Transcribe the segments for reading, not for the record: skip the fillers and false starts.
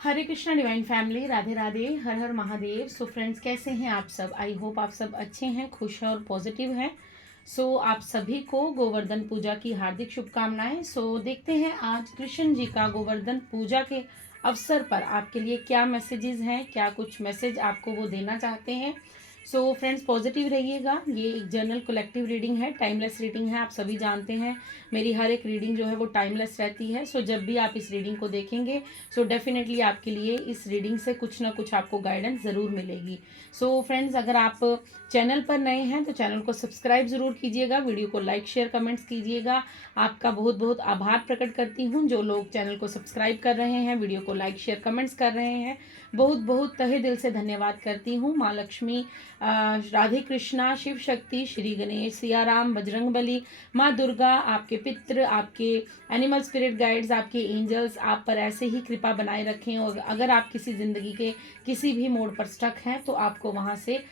हरे Krishna divine family, Radhe Radhe, हर हर Mahadev. So friends, कैसे हैं आप सब? आई होप आप सब अच्छे हैं, खुश हैं और पॉजिटिव हैं। सो आप सभी को गोवर्धन पूजा की हार्दिक शुभकामनाएं। सो देखते हैं आज कृष्ण जी का गोवर्धन पूजा के अवसर पर आपके लिए क्या मैसेजेस हैं, क्या कुछ मैसेज आपको वो देना चाहते हैं। सो फ्रेंड्स, पॉजिटिव रहिएगा। ये एक जनरल कलेक्टिव रीडिंग है, टाइमलेस रीडिंग है। आप सभी जानते हैं मेरी हर एक रीडिंग जो है वो टाइमलेस रहती है। सो जब भी आप इस रीडिंग को देखेंगे, सो डेफिनेटली आपके लिए इस रीडिंग से कुछ ना कुछ आपको गाइडेंस ज़रूर मिलेगी। सो फ्रेंड्स, अगर आप चैनल पर नए हैं तो चैनल को सब्सक्राइब ज़रूर कीजिएगा, वीडियो को लाइक शेयर कमेंट्स कीजिएगा। आपका बहुत बहुत आभार प्रकट करती हूँ जो लोग चैनल को सब्सक्राइब कर रहे हैं, वीडियो को लाइक शेयर कमेंट्स कर रहे हैं। बहुत बहुत तहे दिल से धन्यवाद करती हूँ। माँ लक्ष्मी, राधे कृष्णा, शिव शक्ति, श्री गणेश, सिया राम, बजरंग बली, माँ दुर्गा, आपके पितृ, आपके एनिमल स्पिरिट गाइड्स, आपके एंजल्स आप पर ऐसे ही कृपा बनाए रखें। और अगर आप किसी ज़िंदगी के किसी भी मोड़ पर स्टक हैं तो आपको वहाँ से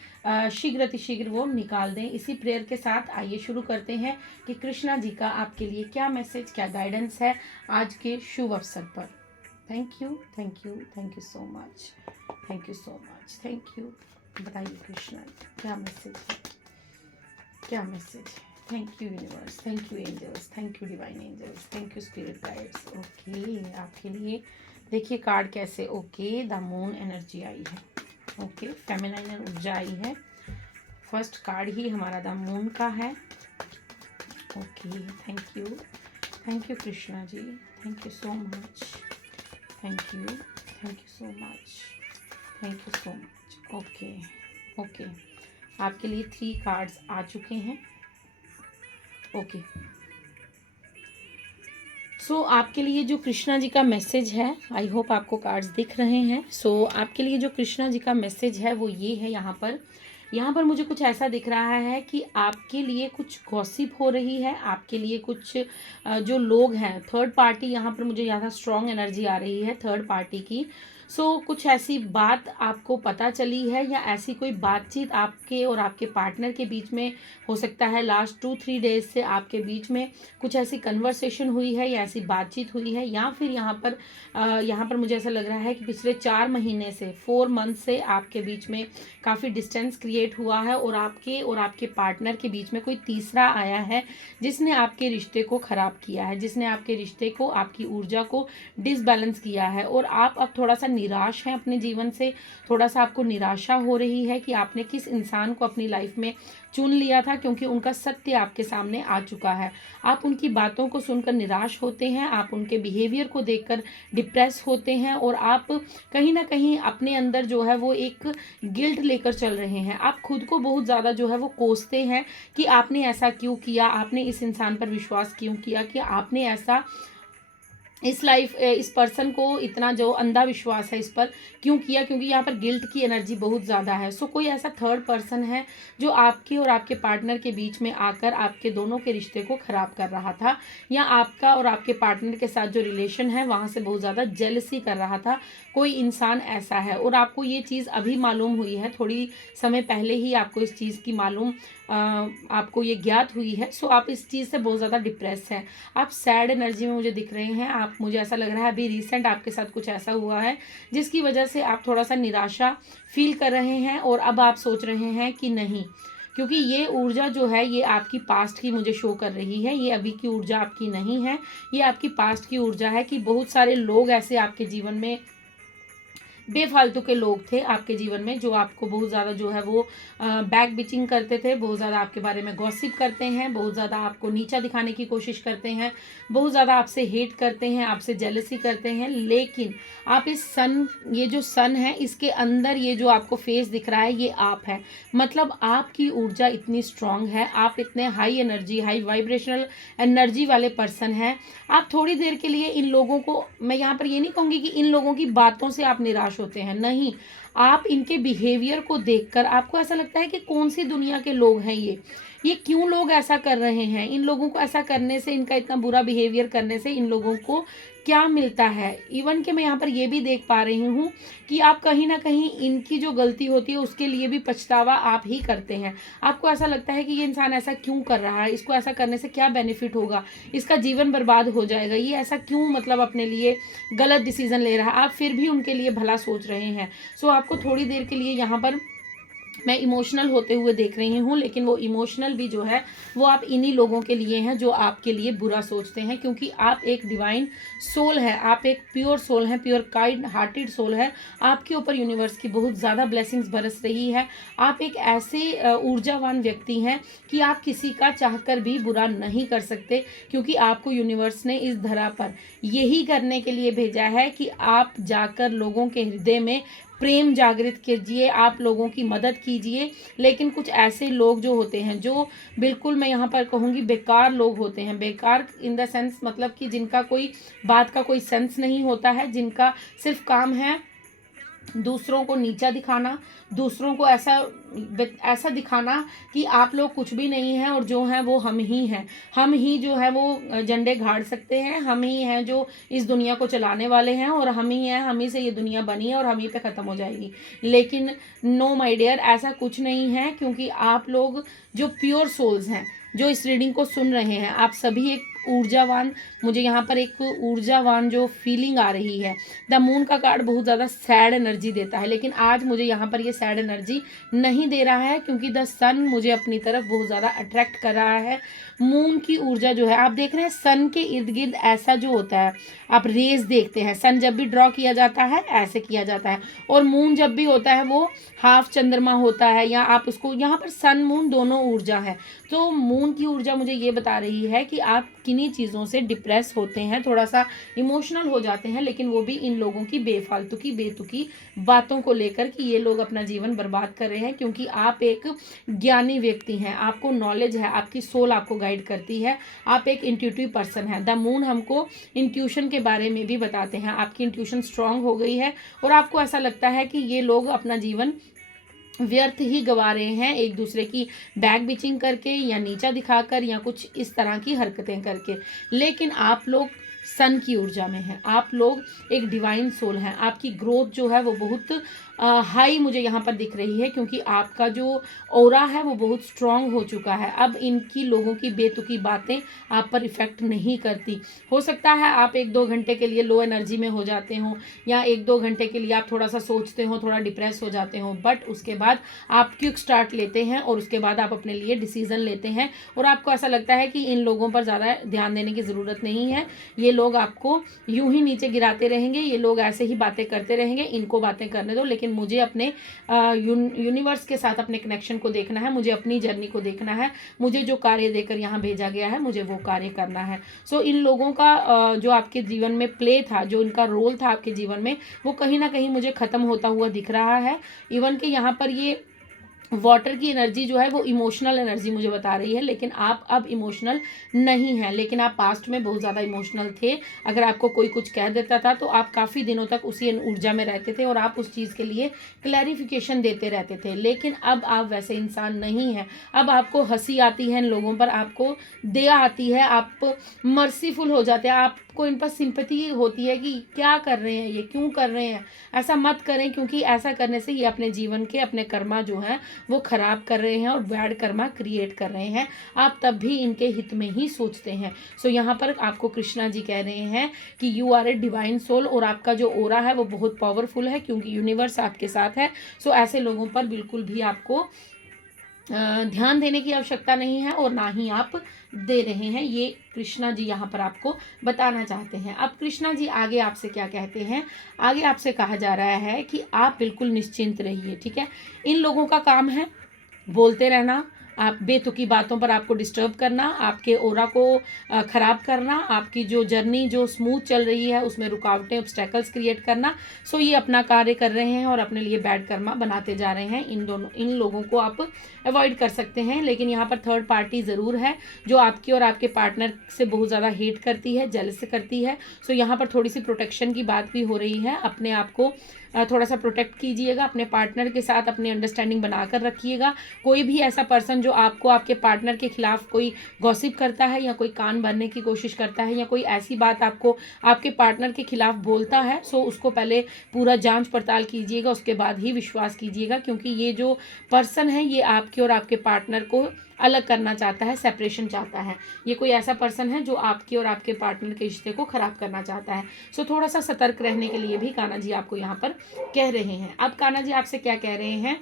शीघ्र अतिशीघ्र वो निकाल दें। इसी प्रेयर के साथ आइए शुरू करते हैं कि कृष्णा जी का आपके लिए क्या मैसेज, क्या गाइडेंस है आज के शुभ अवसर पर। Thank you, thank you, thank you so much, thank you so much, thank you. बताइए कृष्णा क्या मैसेज है, क्या मैसेज है। Thank you universe, thank you angels, thank you divine angels, thank you spirit guides. Okay, आपके लिए देखिए card कैसे। Okay, the moon energy आई है। ओके, फेमिनाइन ऊर्जा आई है। फर्स्ट कार्ड ही हमारा द मून का है। Okay, thank you Krishna ji, thank you so much, thank you so much, thank you so much. Okay okay, आपके लिए 3 कार्ड्स आ चुके हैं। ओके, सो आपके लिए जो कृष्णा जी का मैसेज है, आई होप आपको कार्ड्स दिख रहे हैं। सो आपके लिए जो कृष्णा जी का मैसेज है वो ये है। यहाँ पर मुझे कुछ ऐसा दिख रहा है कि आपके लिए कुछ गॉसिप हो रही है, आपके लिए कुछ जो लोग हैं, थर्ड पार्टी, यहाँ पर मुझे ज़्यादा स्ट्रॉन्ग एनर्जी आ रही है थर्ड पार्टी की। सो कुछ ऐसी बात आपको पता चली है या ऐसी कोई बातचीत आपके और आपके पार्टनर के बीच में हो सकता है। लास्ट 2-3 डेज से आपके बीच में कुछ ऐसी कन्वर्सेशन हुई है या ऐसी बातचीत हुई है, या फिर यहाँ पर मुझे ऐसा लग रहा है कि पिछले 4 महीने से 4 मंथ से आपके बीच में काफ़ी डिस्टेंस क्रिएट हुआ है और आपके पार्टनर के बीच में कोई तीसरा आया है जिसने आपके रिश्ते को ख़राब किया है, जिसने आपके रिश्ते को, आपकी ऊर्जा को डिसबैलेंस किया है। और आप अब थोड़ा सा निराश हैं अपने जीवन से, थोड़ा सा आपको निराशा हो रही है कि आपने किस इंसान को अपनी लाइफ में चुन लिया था, क्योंकि उनका सत्य आपके सामने आ चुका है। आप उनकी बातों को सुनकर निराश होते हैं, आप उनके बिहेवियर को देखकर डिप्रेस होते हैं और आप कहीं ना कहीं अपने अंदर जो है वो एक गिल्ट लेकर चल रहे हैं। आप खुद को बहुत ज़्यादा जो है वो कोसते हैं कि आपने ऐसा क्यों किया, आपने इस इंसान पर विश्वास क्यों किया, कि आपने ऐसा इस पर्सन को इतना जो अंधा विश्वास है इस पर क्यों किया, क्योंकि यहाँ पर गिल्ट की एनर्जी बहुत ज़्यादा है। सो कोई ऐसा थर्ड पर्सन है जो आपके और आपके पार्टनर के बीच में आकर आपके दोनों के रिश्ते को ख़राब कर रहा था, या आपका और आपके पार्टनर के साथ जो रिलेशन है वहाँ से बहुत ज़्यादा जेलसी कर रहा था। कोई इंसान ऐसा है और आपको ये चीज़ अभी मालूम हुई है, थोड़ी समय पहले ही आपको इस चीज़ की आपको ये ज्ञात हुई है। सो आप इस चीज़ से बहुत ज़्यादा डिप्रेस हैं, आप सैड एनर्जी में मुझे दिख रहे हैं। आप, मुझे ऐसा लग रहा है अभी रिसेंट आपके साथ कुछ ऐसा हुआ है जिसकी वजह से आप थोड़ा सा निराशा फील कर रहे हैं और अब आप सोच रहे हैं कि नहीं, क्योंकि ये ऊर्जा जो है ये आपकी पास्ट की मुझे शो कर रही है, ये अभी की ऊर्जा आपकी नहीं है, ये आपकी पास्ट की ऊर्जा है कि बहुत सारे लोग ऐसे आपके जीवन में, बेफालतू के लोग थे आपके जीवन में जो आपको बहुत ज़्यादा जो है वो बैक बिचिंग करते थे, बहुत ज़्यादा आपके बारे में गॉसिप करते हैं, बहुत ज़्यादा आपको नीचा दिखाने की कोशिश करते हैं, बहुत ज़्यादा आपसे हेट करते हैं, आपसे जेलसी करते हैं। लेकिन आप ये जो सन है इसके अंदर ये जो आपको फेस दिख रहा है ये आप है, मतलब आपकी ऊर्जा इतनी स्ट्रांग है, आप इतने high energy, high vibrational energy वाले पर्सन हैं। आप थोड़ी देर के लिए इन लोगों को, मैं यहाँ पर ये नहीं कहूँगी कि इन लोगों की बातों से आप निराश होते हैं, नहीं, आप इनके बिहेवियर को देखकर आपको ऐसा लगता है कि कौन सी दुनिया के लोग हैं ये क्यों लोग ऐसा कर रहे हैं, इन लोगों को ऐसा करने से, इनका इतना बुरा बिहेवियर करने से इन लोगों को क्या मिलता है। इवन कि मैं यहाँ पर ये भी देख पा रही हूँ कि आप कहीं ना कहीं इनकी जो गलती होती है उसके लिए भी पछतावा आप ही करते हैं। आपको ऐसा लगता है कि ये इंसान ऐसा क्यों कर रहा है, इसको ऐसा करने से क्या बेनिफिट होगा, इसका जीवन बर्बाद हो जाएगा, ये ऐसा क्यों मतलब अपने लिए गलत डिसीजन ले रहा है, आप फिर भी उनके लिए भला सोच रहे हैं। सो आपको थोड़ी देर के लिए यहाँ पर मैं इमोशनल होते हुए देख रही हूँ, लेकिन वो इमोशनल भी जो है वो आप इन्हीं लोगों के लिए हैं जो आपके लिए बुरा सोचते हैं, क्योंकि आप एक डिवाइन सोल है, आप एक प्योर सोल हैं, प्योर काइंड हार्टेड सोल है। आपके ऊपर यूनिवर्स की बहुत ज़्यादा ब्लेसिंग्स बरस रही है। आप एक ऐसे ऊर्जावान व्यक्ति हैं कि आप किसी का चाहकर भी बुरा नहीं कर सकते, क्योंकि आपको यूनिवर्स ने इस धरा पर यही करने के लिए भेजा है कि आप जाकर लोगों के हृदय में प्रेम जागृत कीजिए, आप लोगों की मदद कीजिए। लेकिन कुछ ऐसे लोग जो होते हैं जो बिल्कुल मैं यहाँ पर कहूँगी बेकार लोग होते हैं, बेकार इन द सेंस मतलब कि जिनका कोई बात का कोई सेंस नहीं होता है, जिनका सिर्फ काम है दूसरों को नीचा दिखाना, दूसरों को ऐसा दिखाना कि आप लोग कुछ भी नहीं हैं और जो हैं वो हम ही हैं, हम ही जो है वो झंडे गाड़ सकते हैं, हम ही हैं जो इस दुनिया को चलाने वाले हैं और हम ही हैं, हम ही से ये दुनिया बनी है और हम ही पे ख़त्म हो जाएगी। लेकिन नो माय डियर, ऐसा कुछ नहीं है, क्योंकि आप लोग जो प्योर सोल्स हैं जो इस रीडिंग को सुन रहे हैं, आप सभी एक ऊर्जावान, मुझे यहाँ पर एक ऊर्जावान जो फीलिंग आ रही है। द मून का कार्ड बहुत ज़्यादा सैड एनर्जी देता है, लेकिन आज मुझे यहाँ पर ये सैड एनर्जी नहीं दे रहा है, क्योंकि द सन मुझे अपनी तरफ बहुत ज़्यादा अट्रैक्ट कर रहा है। मून की ऊर्जा जो है आप देख रहे हैं, सन के इर्द गिर्द ऐसा जो होता है, आप रेस देखते हैं, सन जब भी ड्रॉ किया जाता है ऐसे किया जाता है, और मून जब भी होता है वो हाफ चंद्रमा होता है, या आप उसको यहाँ पर सन मून दोनों ऊर्जा है। तो मून की ऊर्जा मुझे ये बता रही है कि आप किन्हीं चीज़ों से डिप्रेस होते हैं, थोड़ा सा इमोशनल हो जाते हैं, लेकिन वो भी इन लोगों की बेफालतू की बेतुकी बातों को लेकर कि ये लोग अपना जीवन बर्बाद कर रहे हैं। क्योंकि आप एक ज्ञानी व्यक्ति हैं, आपको नॉलेज है, आपकी सोल आपको गाइड करती है, आप एक इंट्यूटिव पर्सन हैं। द मून हमको इंट्यूशन के बारे में भी बताते हैं, आपकी इंट्यूशन स्ट्रांग हो गई है और आपको ऐसा लगता है कि ये लोग अपना जीवन व्यर्थ ही गवा रहे हैं, एक दूसरे की बैक बिचिंग करके या नीचा दिखाकर या कुछ इस तरह की हरकतें करके। लेकिन आप लोग सन की ऊर्जा में हैं, आप लोग एक डिवाइन सोल हैं, आपकी ग्रोथ जो है वो बहुत हाई मुझे यहाँ पर दिख रही है, क्योंकि आपका जो ऑरा है वो बहुत स्ट्रांग हो चुका है। अब इनकी लोगों की बेतुकी बातें आप पर इफ़ेक्ट नहीं करती। हो सकता है आप 1-2 घंटे के लिए लो एनर्जी में हो जाते हो, या 1-2 घंटे के लिए आप थोड़ा सा सोचते हो, थोड़ा डिप्रेस हो जाते हो, बट उसके बाद आप क्विक स्टार्ट लेते हैं और उसके बाद आप अपने लिए डिसीज़न लेते हैं और आपको ऐसा लगता है कि इन लोगों पर ज़्यादा ध्यान देने की ज़रूरत नहीं है, ये लोग आपको यूं ही नीचे गिराते रहेंगे, ये लोग ऐसे ही बातें करते रहेंगे, इनको बातें करने दो। लेकिन मुझे अपने यूनिवर्स के साथ अपने कनेक्शन को देखना है, मुझे अपनी जर्नी को देखना है, मुझे जो कार्य देकर यहाँ भेजा गया है मुझे वो कार्य करना है। सो इन लोगों का जो आपके जीवन में प्ले था, जो इनका रोल था आपके जीवन में, वो कहीं ना कहीं मुझे ख़त्म होता हुआ दिख रहा है। इवन कि यहाँ पर ये वाटर की एनर्जी जो है वो इमोशनल एनर्जी मुझे बता रही है, लेकिन आप अब इमोशनल नहीं हैं, लेकिन आप पास्ट में बहुत ज़्यादा इमोशनल थे। अगर आपको कोई कुछ कह देता था तो आप काफ़ी दिनों तक उसी ऊर्जा में रहते थे और आप उस चीज़ के लिए क्लैरिफिकेशन देते रहते थे। लेकिन अब आप वैसे इंसान नहीं हैं, अब आपको हंसी आती है इन लोगों पर, आपको दया आती है, आप मर्सीफुल हो जाते हैं, आपको इन पर सिंपैथी होती है कि क्या कर रहे हैं ये, क्यों कर रहे हैं, ऐसा मत करें, क्योंकि ऐसा करने से ये अपने जीवन के अपने कर्मा जो हैं वो खराब कर रहे हैं और बैड कर्मा क्रिएट कर रहे हैं। आप तब भी इनके हित में ही सोचते हैं। सो यहाँ पर आपको कृष्णा जी कह रहे हैं कि you are a divine soul और आपका जो ओरा है वो बहुत पावरफुल है, क्योंकि यूनिवर्स आपके साथ है। सो ऐसे लोगों पर बिल्कुल भी आपको ध्यान देने की आवश्यकता नहीं है और ना ही आप दे रहे हैं, ये कृष्णा जी यहाँ पर आपको बताना चाहते हैं। अब कृष्णा जी आगे आपसे क्या कहते हैं, आगे आपसे कहा जा रहा है कि आप बिल्कुल निश्चिंत रहिए, ठीक है। इन लोगों का काम है बोलते रहना, आप बेतुकी बातों पर आपको डिस्टर्ब करना, आपके ओरा को ख़राब करना, आपकी जो जर्नी जो स्मूथ चल रही है उसमें रुकावटें ऑब्स्टेकल्स क्रिएट करना। सो ये अपना कार्य कर रहे हैं और अपने लिए बैड कर्मा बनाते जा रहे हैं। इन लोगों को आप अवॉइड कर सकते हैं, लेकिन यहाँ पर थर्ड पार्टी ज़रूर है जो आपकी और आपके पार्टनर से बहुत ज़्यादा हेट करती है, जेलस करती है। सो यहाँ पर थोड़ी सी प्रोटेक्शन की बात भी हो रही है, अपने आप को थोड़ा सा प्रोटेक्ट कीजिएगा, अपने पार्टनर के साथ अपनी अंडरस्टैंडिंग बनाकर रखिएगा। कोई भी ऐसा पर्सन जो आपको आपके पार्टनर के खिलाफ कोई गॉसिप करता है या कोई कान भरने की कोशिश करता है या कोई ऐसी बात आपको आपके पार्टनर के खिलाफ बोलता है, सो उसको पहले पूरा जांच पड़ताल कीजिएगा, उसके बाद ही विश्वास कीजिएगा, क्योंकि ये जो पर्सन है ये आपके और आपके पार्टनर को अलग करना चाहता है, सेपरेशन चाहता है। ये कोई ऐसा पर्सन है जो आपके और आपके पार्टनर के रिश्ते को खराब करना चाहता है। सो थोड़ा सा सतर्क रहने के लिए भी कान्हा जी आपको यहाँ पर कह रहे हैं। अब कान्हा जी आपसे क्या कह रहे हैं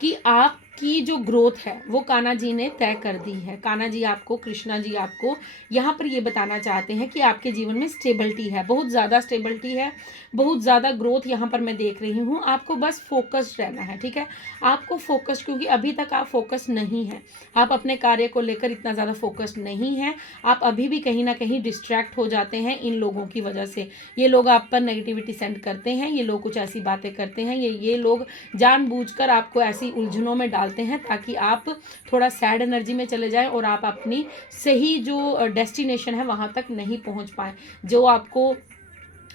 कि आपकी जो ग्रोथ है वो कान्हा जी ने तय कर दी है। कान्हा जी आपको, कृष्णा जी आपको यहाँ पर ये बताना चाहते हैं कि आपके जीवन में स्टेबिलिटी है, बहुत ज़्यादा स्टेबिलिटी है, बहुत ज़्यादा ग्रोथ यहाँ पर मैं देख रही हूँ। आपको बस फोकस्ड रहना है, ठीक है। आपको फोकस, क्योंकि अभी तक आप फोकस नहीं हैं, आप अपने कार्य को लेकर इतना ज़्यादा फोकस्ड नहीं हैं। आप अभी भी कहीं ना कहीं डिस्ट्रैक्ट हो जाते हैं इन लोगों की वजह से। ये लोग आप पर नेगेटिविटी सेंड करते हैं, ये लोग कुछ ऐसी बातें करते हैं, ये लोग जानबूझकर आपको ऐसी उलझनों में डालते हैं ताकि आप थोड़ा सैड एनर्जी में चले जाएं और आप अपनी सही जो डेस्टिनेशन है वहां तक नहीं पहुंच पाए। जो आपको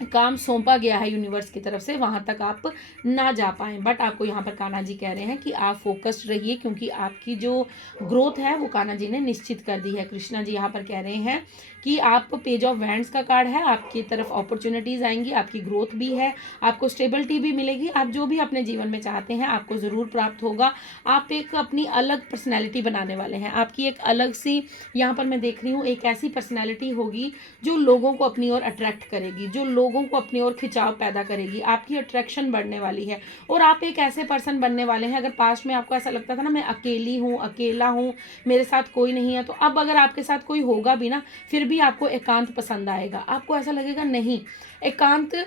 काम सौंपा गया है यूनिवर्स की तरफ से वहां तक आप ना जा पाएँ। बट आपको यहाँ पर कान्हा जी कह रहे हैं कि आप फोकस्ड रहिए, क्योंकि आपकी जो ग्रोथ है वो कान्हा जी ने निश्चित कर दी है। कृष्णा जी यहाँ पर कह रहे हैं कि आप पेज ऑफ वैंड्स का कार्ड है, आपकी तरफ अपॉर्चुनिटीज़ आएंगी, आपकी ग्रोथ भी है, आपको स्टेबिलिटी भी मिलेगी, आप जो भी अपने जीवन में चाहते हैं आपको ज़रूर प्राप्त होगा। आप एक अपनी अलग पर्सनैलिटी बनाने वाले हैं, आपकी एक अलग सी, यहाँ पर मैं देख रही हूँ, एक ऐसी पर्सनैलिटी होगी जो लोगों को अपनी ओर अट्रैक्ट करेगी, जो लोगों को अपनी ओर खिंचाव पैदा करेगी, आपकी अट्रैक्शन बढ़ने वाली है। और आप एक ऐसे पर्सन बनने वाले हैं, अगर पास्ट में आपको ऐसा लगता था ना मैं अकेली हूँ, अकेला हूँ, मेरे साथ कोई नहीं है, तो अब अगर आपके साथ कोई होगा भी ना, फिर भी आपको एकांत पसंद आएगा। आपको ऐसा लगेगा नहीं, एकांत,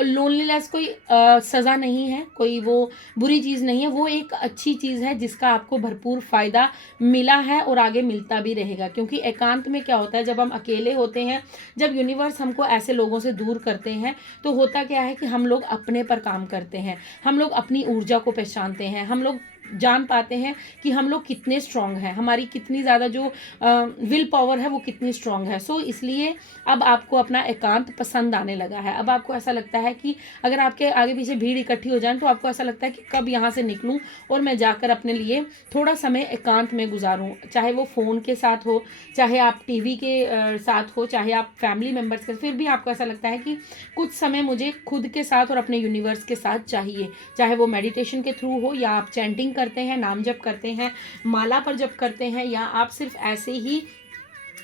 लोनलीनेस कोई सज़ा नहीं है, कोई वो बुरी चीज़ नहीं है, वो एक अच्छी चीज़ है जिसका आपको भरपूर फ़ायदा मिला है और आगे मिलता भी रहेगा। क्योंकि एकांत में क्या होता है, जब हम अकेले होते हैं, जब यूनिवर्स हमको ऐसे लोगों से दूर करते हैं, तो होता क्या है कि हम लोग अपने पर काम करते हैं, हम लोग अपनी ऊर्जा को पहचानते हैं, हम लोग जान पाते हैं कि हम लोग कितने स्ट्रांग हैं, हमारी कितनी ज़्यादा जो विल पावर है वो कितनी स्ट्रांग है। सो इसलिए अब आपको अपना एकांत पसंद आने लगा है। अब आपको ऐसा लगता है कि अगर आपके आगे पीछे भीड़ इकट्ठी हो जाए तो आपको ऐसा लगता है कि कब यहाँ से निकलूँ और मैं जाकर अपने लिए थोड़ा समय एकांत में गुजारूँ, चाहे वो फ़ोन के साथ हो, चाहे आप टीवी के साथ हो, चाहे आप फैमिली मेम्बर्स के, फिर भी आपको ऐसा लगता है कि कुछ समय मुझे खुद के साथ और अपने यूनिवर्स के साथ चाहिए। चाहे वो मेडिटेशन के थ्रू हो, या आप चैंटिंग करते हैं, नाम जप करते हैं, माला पर जप करते हैं, या आप सिर्फ ऐसे ही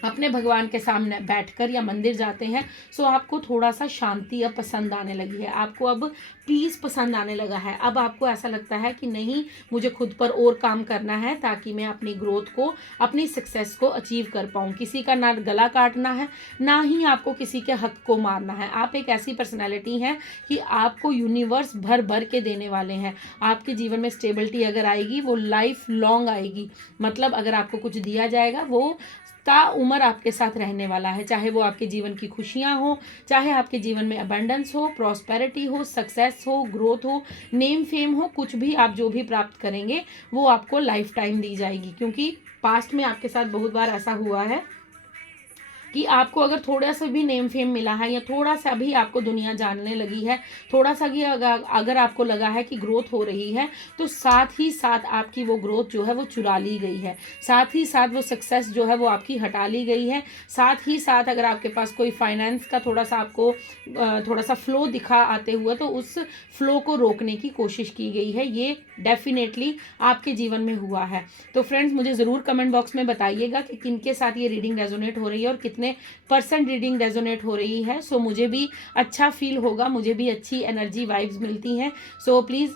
अपने भगवान के सामने बैठकर या मंदिर जाते हैं। सो आपको थोड़ा सा शांति अब पसंद आने लगी है, आपको अब पीस पसंद आने लगा है। अब आपको ऐसा लगता है कि नहीं, मुझे खुद पर और काम करना है ताकि मैं अपनी ग्रोथ को, अपनी सक्सेस को अचीव कर पाऊँ। किसी का ना गला काटना है, ना ही आपको किसी के हक को मारना है। आप एक ऐसी पर्सनैलिटी हैं कि आपको यूनिवर्स भर भर के देने वाले हैं। आपके जीवन में स्टेबिलिटी अगर आएगी वो लाइफ लॉन्ग आएगी, मतलब अगर आपको कुछ दिया जाएगा वो ता उम्र आपके साथ रहने वाला है। चाहे वो आपके जीवन की खुशियाँ हो, चाहे आपके जीवन में अबंडेंस हो, प्रॉस्पेरिटी हो, सक्सेस हो, ग्रोथ हो, नेम फेम हो, कुछ भी आप जो भी प्राप्त करेंगे वो आपको लाइफ टाइम दी जाएगी। क्योंकि पास्ट में आपके साथ बहुत बार ऐसा हुआ है कि आपको अगर थोड़ा सा भी नेम फेम मिला है, या थोड़ा सा भी आपको दुनिया जानने लगी है, थोड़ा सा भी अगर आपको लगा है कि ग्रोथ हो रही है, तो साथ ही साथ आपकी वो ग्रोथ जो है वो चुरा ली गई है, साथ ही साथ वो सक्सेस जो है वो आपकी हटा ली गई है। साथ ही साथ अगर आपके पास कोई फाइनेंस का थोड़ा सा आपको थोड़ा सा फ्लो दिखा आते हुए, तो उस फ्लो को रोकने की कोशिश की गई है। ये डेफिनेटली आपके जीवन में हुआ है। तो फ्रेंड्स, मुझे ज़रूर कमेंट बॉक्स में बताइएगा कि किनके साथ ये रीडिंग रेजोनेट हो रही है और कितने % रीडिंग रेजोनेट हो रही है। सो मुझे भी अच्छा फील होगा, मुझे भी अच्छी एनर्जी वाइब्स मिलती हैं। सो प्लीज़,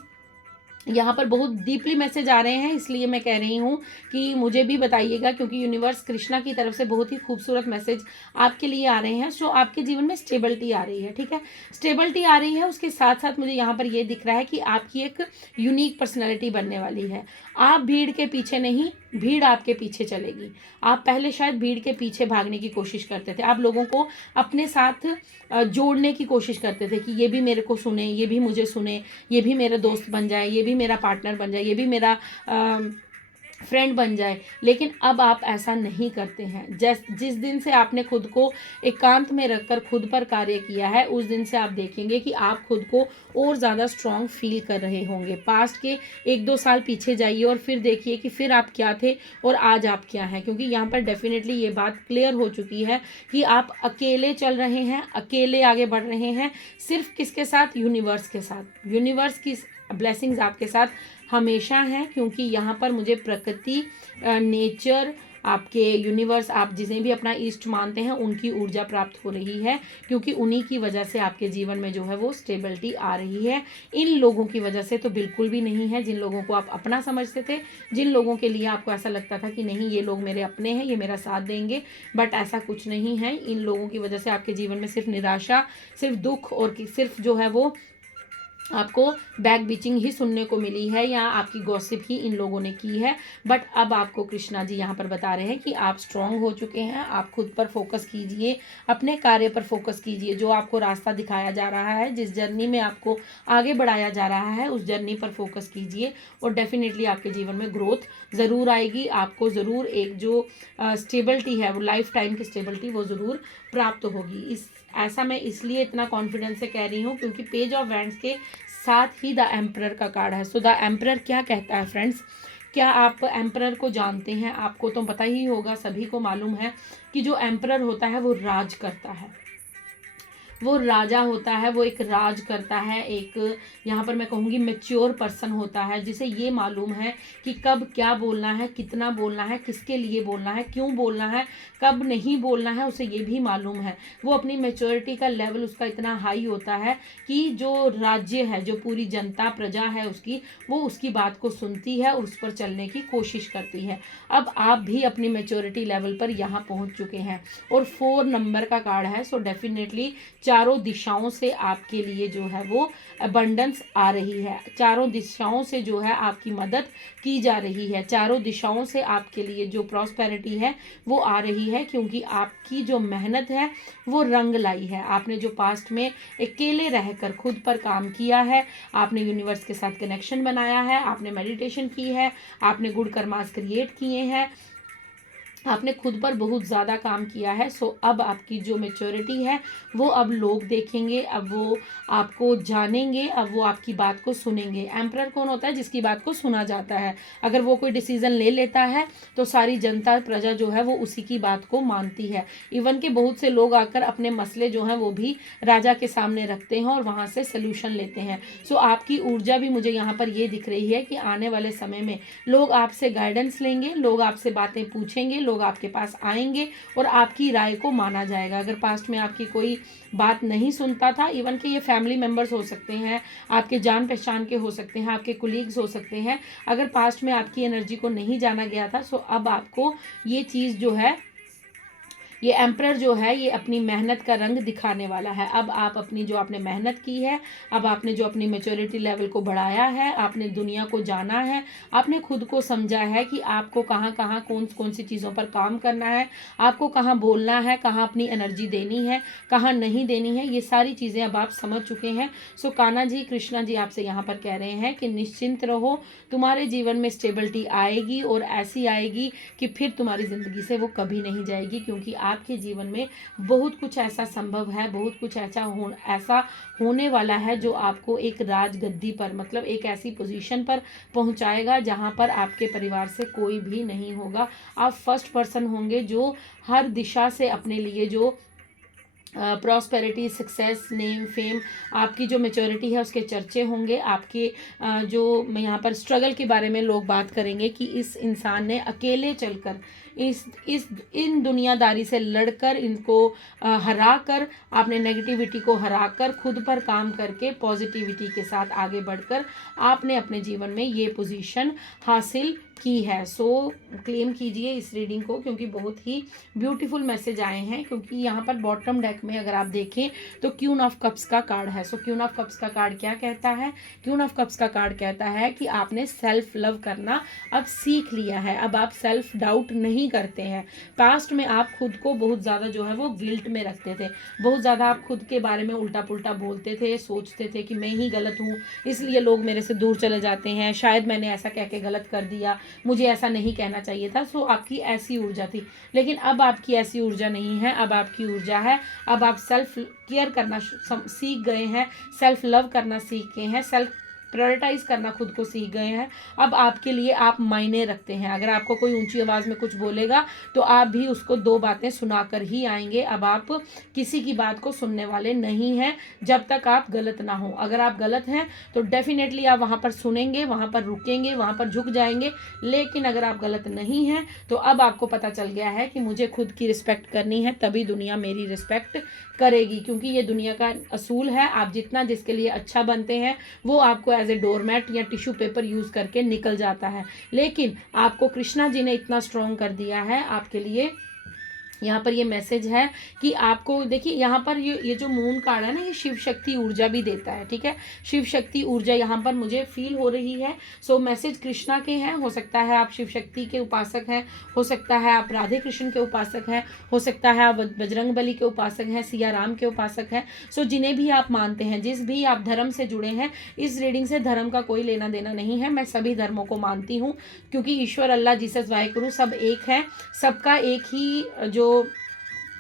यहाँ पर बहुत डीपली मैसेज आ रहे हैं, इसलिए मैं कह रही हूँ कि मुझे भी बताइएगा, क्योंकि यूनिवर्स कृष्णा की तरफ से बहुत ही खूबसूरत मैसेज आपके लिए आ रहे हैं। सो आपके जीवन में स्टेबिलिटी आ रही है, ठीक है, स्टेबिलिटी आ रही है। उसके साथ साथ मुझे यहाँ पर ये दिख रहा है कि आपकी एक यूनिक पर्सनैलिटी बनने वाली है। आप भीड़ के पीछे नहीं, भीड़ आपके पीछे चलेगी। आप पहले शायद भीड़ के पीछे भागने की कोशिश करते थे, आप लोगों को अपने साथ जोड़ने की कोशिश करते थे कि ये भी मेरे को सुने, ये भी मुझे सुने, ये भी मेरा दोस्त बन जाए, ये भी मेरा पार्टनर बन जाए, ये भी मेरा फ्रेंड बन जाए, लेकिन अब आप ऐसा नहीं करते हैं। जिस दिन से आपने खुद को एकांत में रखकर खुद पर कार्य किया है, उस दिन से आप देखेंगे कि आप खुद को और ज़्यादा स्ट्रांग फील कर रहे होंगे। पास्ट के 1-2 साल पीछे जाइए और फिर देखिए कि फिर आप क्या थे और आज आप क्या हैं, क्योंकि यहाँ पर डेफिनेटली ये बात क्लियर हो चुकी है कि आप अकेले चल रहे हैं, अकेले आगे बढ़ रहे हैं। सिर्फ किसके साथ? यूनिवर्स के साथ। यूनिवर्स की ब्लेसिंग्स आपके साथ हमेशा हैं, क्योंकि यहाँ पर मुझे प्रकृति, नेचर, आपके यूनिवर्स, आप जिसे भी अपना इष्ट मानते हैं, उनकी ऊर्जा प्राप्त हो रही है, क्योंकि उन्हीं की वजह से आपके जीवन में जो है वो स्टेबिलिटी आ रही है। इन लोगों की वजह से तो बिल्कुल भी नहीं है, जिन लोगों को आप अपना समझते थे, जिन लोगों के लिए आपको ऐसा लगता था कि नहीं ये लोग मेरे अपने हैं, ये मेरा साथ देंगे, बट ऐसा कुछ नहीं है। इन लोगों की वजह से आपके जीवन में सिर्फ निराशा, सिर्फ दुख और सिर्फ जो है वो आपको बैक बिचिंग ही सुनने को मिली है, या आपकी गॉसिप ही इन लोगों ने की है। बट अब आपको कृष्णा जी यहाँ पर बता रहे हैं कि आप स्ट्रांग हो चुके हैं। आप खुद पर फोकस कीजिए, अपने कार्य पर फोकस कीजिए। जो आपको रास्ता दिखाया जा रहा है, जिस जर्नी में आपको आगे बढ़ाया जा रहा है, उस जर्नी पर फोकस कीजिए और डेफिनेटली आपके जीवन में ग्रोथ ज़रूर आएगी। आपको ज़रूर एक जो स्टेबिलिटी है, वो लाइफ टाइम की स्टेबिलिटी, वो ज़रूर प्राप्त होगी। ऐसा मैं इसलिए इतना कॉन्फिडेंस से कह रही हूँ क्योंकि पेज ऑफ वैंड्स के साथ ही द एम्परर का कार्ड है। सो द एम्परर क्या कहता है फ्रेंड्स? क्या आप एम्परर को जानते हैं? आपको तो पता ही होगा, सभी को मालूम है कि जो एम्परर होता है वो राज करता है, वो राजा होता है, वो एक राज करता है। एक यहाँ पर मैं कहूँगी मैच्योर पर्सन होता है, जिसे ये मालूम है कि कब क्या बोलना है, कितना बोलना है, किसके लिए बोलना है, क्यों बोलना है, कब नहीं बोलना है, उसे ये भी मालूम है। वो अपनी मैच्योरिटी का लेवल उसका इतना हाई होता है कि जो राज्य है, जो पूरी जनता प्रजा है उसकी, वो उसकी बात को सुनती है और उस पर चलने की कोशिश करती है। अब आप भी अपनी मैच्योरिटी लेवल पर यहाँ पहुँच चुके हैं और 4 नंबर का कार्ड है। सो डेफिनेटली चारों दिशाओं से आपके लिए जो है वो अबंडेंस आ रही है, चारों दिशाओं से जो है आपकी मदद की जा रही है, चारों दिशाओं से आपके लिए जो प्रॉस्पेरिटी है वो आ रही है, क्योंकि आपकी जो मेहनत है वो रंग लाई है। आपने जो पास्ट में अकेले रहकर खुद पर काम किया है, आपने यूनिवर्स के साथ कनेक्शन बनाया है, आपने मेडिटेशन की है, आपने गुड कर्मास क्रिएट किए हैं, आपने खुद पर बहुत ज़्यादा काम किया है। सो अब आपकी जो मैच्योरिटी है वो अब लोग देखेंगे, अब वो आपको जानेंगे, अब वो आपकी बात को सुनेंगे। एम्परर कौन होता है? जिसकी बात को सुना जाता है। अगर वो कोई डिसीजन ले लेता है तो सारी जनता प्रजा जो है वो उसी की बात को मानती है। इवन के बहुत से लोग आकर अपने मसले जो हैं वो भी राजा के सामने रखते हैं और वहाँ से सोल्यूशन लेते हैं। सो आपकी ऊर्जा भी मुझे यहाँ पर ये दिख रही है कि आने वाले समय में लोग आपसे गाइडेंस लेंगे, लोग आपसे बातें पूछेंगे, लोग आपके पास आएंगे और आपकी राय को माना जाएगा। अगर पास्ट में आपकी कोई बात नहीं सुनता था, इवन कि ये फैमिली मेंबर्स हो सकते हैं, आपके जान पहचान के हो सकते हैं, आपके कुलीग्स हो सकते हैं, अगर पास्ट में आपकी एनर्जी को नहीं जाना गया था, सो अब आपको ये चीज़ जो है, ये एम्परर जो है ये अपनी मेहनत का रंग दिखाने वाला है। अब आप अपनी जो आपने मेहनत की है, अब आपने जो अपनी मैच्योरिटी लेवल को बढ़ाया है, आपने दुनिया को जाना है, आपने खुद को समझा है कि आपको कहाँ कहाँ कौन कौन सी चीज़ों पर काम करना है, आपको कहाँ बोलना है, कहाँ अपनी एनर्जी देनी है, कहाँ नहीं देनी है, ये सारी चीज़ें अब आप समझ चुके हैं। सो कान्हा जी, कृष्णा जी आपसे यहाँ पर कह रहे हैं कि निश्चिंत रहो, तुम्हारे जीवन में स्टेबिलिटी आएगी और ऐसी आएगी कि फिर तुम्हारी ज़िंदगी से वो कभी नहीं जाएगी, क्योंकि आपके जीवन में बहुत कुछ ऐसा संभव है, बहुत कुछ ऐसा होने वाला है जो आपको एक राजगद्दी पर, मतलब एक ऐसी पोजीशन पर पहुंचाएगा जहां पर आपके परिवार से कोई भी नहीं होगा। आप फर्स्ट पर्सन होंगे जो हर दिशा से अपने लिए जो प्रॉस्पेरिटी, सक्सेस, नेम, फेम, आपकी जो मैच्योरिटी है उसके चर्चे होंगे। आपके जो मैं यहाँ पर स्ट्रगल के बारे में लोग बात करेंगे कि इस इंसान ने अकेले चलकर इन दुनियादारी से लड़कर, इनको हरा कर, आपने नेगेटिविटी को हरा कर, खुद पर काम करके पॉजिटिविटी के साथ आगे बढ़कर आपने अपने जीवन में ये पोजीशन हासिल की है। सो क्लेम कीजिए इस रीडिंग को, क्योंकि बहुत ही ब्यूटीफुल मैसेज आए हैं। क्योंकि यहाँ पर बॉटम डेक में अगर आप देखें तो क्वीन ऑफ कप्स का कार्ड है। सो क्वीन ऑफ कप्स का कार्ड क्या कहता है? क्वीन ऑफ कप्स का कार्ड कहता है कि आपने सेल्फ लव करना अब सीख लिया है, अब आप सेल्फ डाउट नहीं करते हैं। पास्ट में आप खुद को बहुत ज़्यादा जो है वो गिल्ट में रखते थे, बहुत ज़्यादा आप खुद के बारे में उल्टा पुल्टा बोलते थे, सोचते थे कि मैं ही गलत हूँ, इसलिए लोग मेरे से दूर चले जाते हैं, शायद मैंने ऐसा कह के गलत कर दिया, मुझे ऐसा नहीं कहना चाहिए था। सो आपकी ऐसी ऊर्जा थी, लेकिन अब आपकी ऐसी ऊर्जा नहीं है। अब आपकी ऊर्जा है, अब आप सेल्फ केयर करना सीख गए हैं, सेल्फ लव करना सीख गए हैं, सेल्फ प्रायोरिटाइज करना खुद को सीख गए हैं। अब आपके लिए आप मायने रखते हैं। अगर आपको कोई ऊंची आवाज़ में कुछ बोलेगा तो आप भी उसको 2 बातें सुनाकर ही आएंगे। अब आप किसी की बात को सुनने वाले नहीं हैं जब तक आप गलत ना हो। अगर आप गलत हैं तो डेफिनेटली आप वहाँ पर सुनेंगे, वहाँ पर रुकेंगे, वहाँ पर झुक जाएंगे। लेकिन अगर आप गलत नहीं हैं तो अब आपको पता चल गया है कि मुझे खुद की रिस्पेक्ट करनी है, तभी दुनिया मेरी रिस्पेक्ट करेगी। क्योंकि ये दुनिया का असूल है, आप जितना जिसके लिए अच्छा बनते हैं वो आपको एज ए डोरमैट या टिश्यू पेपर यूज़ करके निकल जाता है। लेकिन आपको कृष्णा जी ने इतना स्ट्रॉन्ग कर दिया है आपके लिए। यहाँ पर ये मैसेज है कि आपको देखिए, यहाँ पर ये जो मून कार्ड है ना, ये शिव शक्ति ऊर्जा भी देता है। ठीक है, शिव शक्ति ऊर्जा यहाँ पर मुझे फील हो रही है। सो मैसेज कृष्णा के हैं। हो सकता है आप शिव शक्ति के उपासक हैं, हो सकता है आप राधे कृष्ण के उपासक हैं, हो सकता है आप बजरंग बली के उपासक हैं, सिया राम के उपासक हैं। सो जिन्हें भी आप मानते हैं, जिस भी आप धर्म से जुड़े हैं, इस रीडिंग से धर्म का कोई लेना देना नहीं है। मैं सभी धर्मों को मानती हूँ क्योंकि ईश्वर, अल्लाह, जीसस, वाहेगुरु सब एक है। सबका एक ही जो